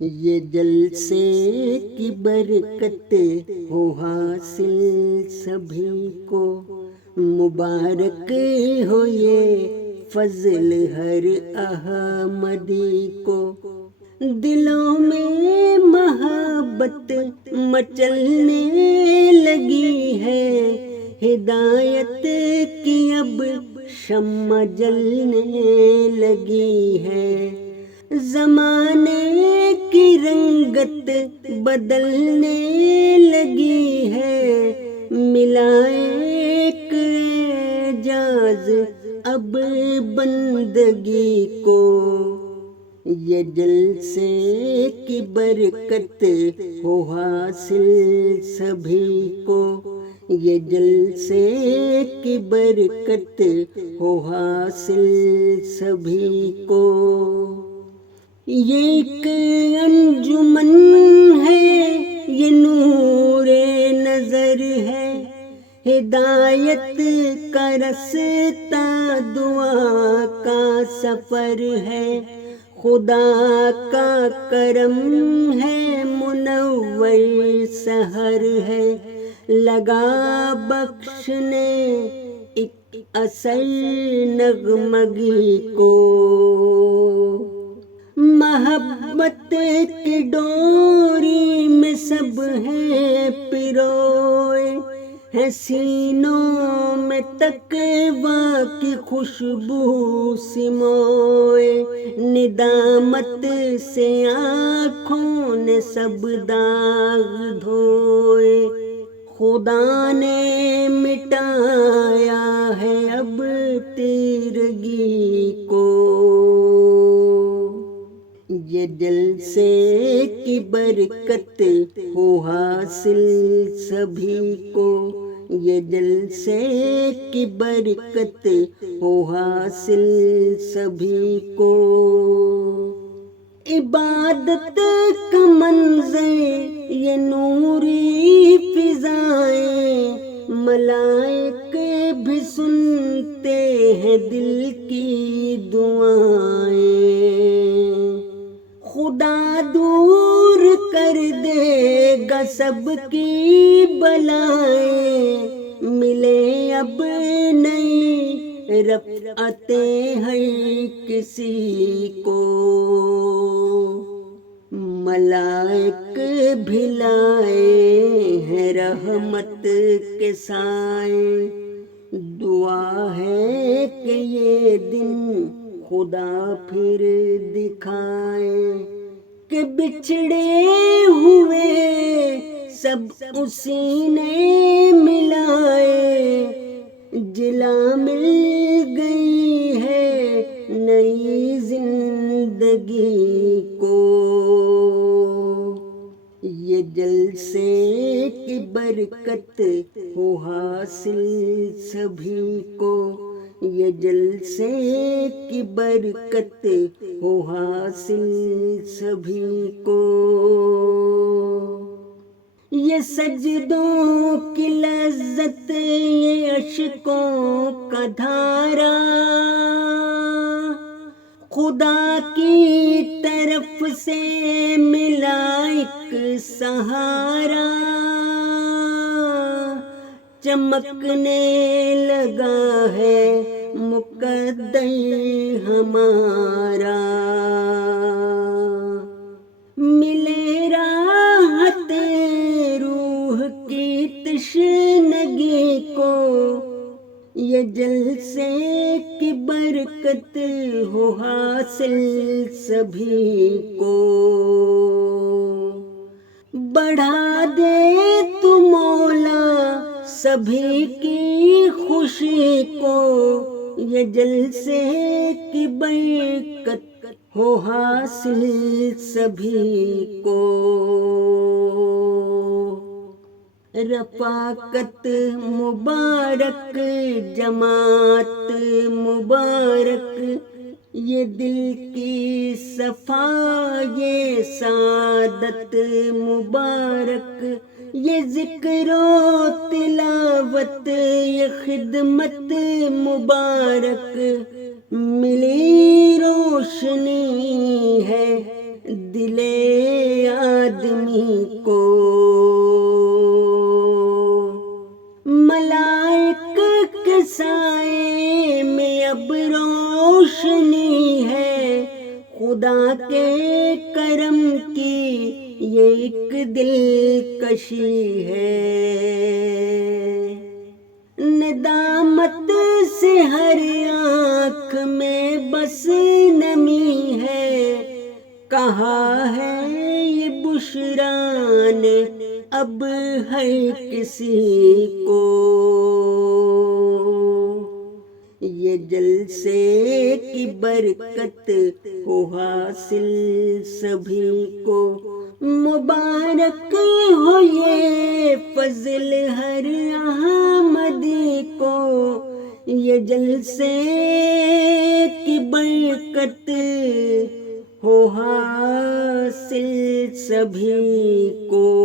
یہ جلسے کی برکت ہو حاصل سبھی کو، مبارک ہو یہ فضل ہر احمدی کو۔ دلوں میں محبت مچلنے لگی ہے، ہدایت کی اب شمع جلنے لگی ہے۔ زمانے کی رنگت بدلنے لگی ہے، ملا ایک اعجاز اب بندگی کو۔ یہ جلسے کی برکت ہو حاصل سبھی کو، یہ جلسے کی برکت ہو حاصل سبھی کو۔ یہ ایک انجمن ہے، یہ نور نظر ہے، ہدایت کا رستہ دعا کا سفر ہے، خدا کا کرم ہے، منور سحر ہے، لگا بخشنے ایک اثر نغمگی کو۔ محبت کی ڈوری میں سب ہیں پروئے، ہے سینوں میں تقویٰ کی خوشبو سموئے، ندامت سے آنکھوں نے سب داغ دھوئے، خدا نے مٹایا ہے اب تیرگی کو۔ یہ جلسے کی برکت ہو حاصل سبھی کو، یہ جلسے کی برکت ہو حاصل سبھی کو۔ عبادت کا منظر یہ نوری فضائیں، ملائک بھی سنتے ہیں دل کی دعائیں، خدا دور کر دے گا سب کی بلائیں، ملے اب نئی رفعتیں ہر کسی کو، ملائک بھی لائے ہیں رحمت کے سائے، دعا ہے کہ یہ دن خدا پھر دکھائے، کہ بچھڑے ہوئے سب اسی نے ملائے، جلا مل گئی ہے نئی زندگی کو۔ یہ جلسے کی برکت ہو حاصل سبھی کو، یہ جلسے کی برکت ہو حاصل سبھی کو۔ یہ سجدوں کی لذت، یہ اشکوں کا دھارا، خدا کی طرف سے ملا ایک سہارا، چمکنے لگا ہے مقدر ہمارا، ملے راحت روح کی تشنگی کو۔ یہ جلسے کی برکت ہو حاصل سبھی کو، بڑھا دے تو مولا سبھی کی خوشی کو۔ یہ جلسے کی برکت ہو حاصل سبھی کو، رفاقت مبارک جماعت مبارک، یہ دل کی صفا یہ سعادت مبارک، یہ ذکر و تلاوت یہ خدمت مبارک، ملی روشنی ہے دل آدمی کو، ملائک کے سائے میں اب روشنی ہے، خدا کے کرم کی یہ ایک دلکشی ہے، ندامت سے ہر آنکھ میں بس نمی ہے، کہا ہے یہ بشریٰ نے اب ہر کسی کو، یہ جلسے کی برکت ہو حاصل سبھی کو، مبارک ہو یہ فضل ہر احمدی کو، یہ جلسے کی برکت ہو حاصل سبھی کو۔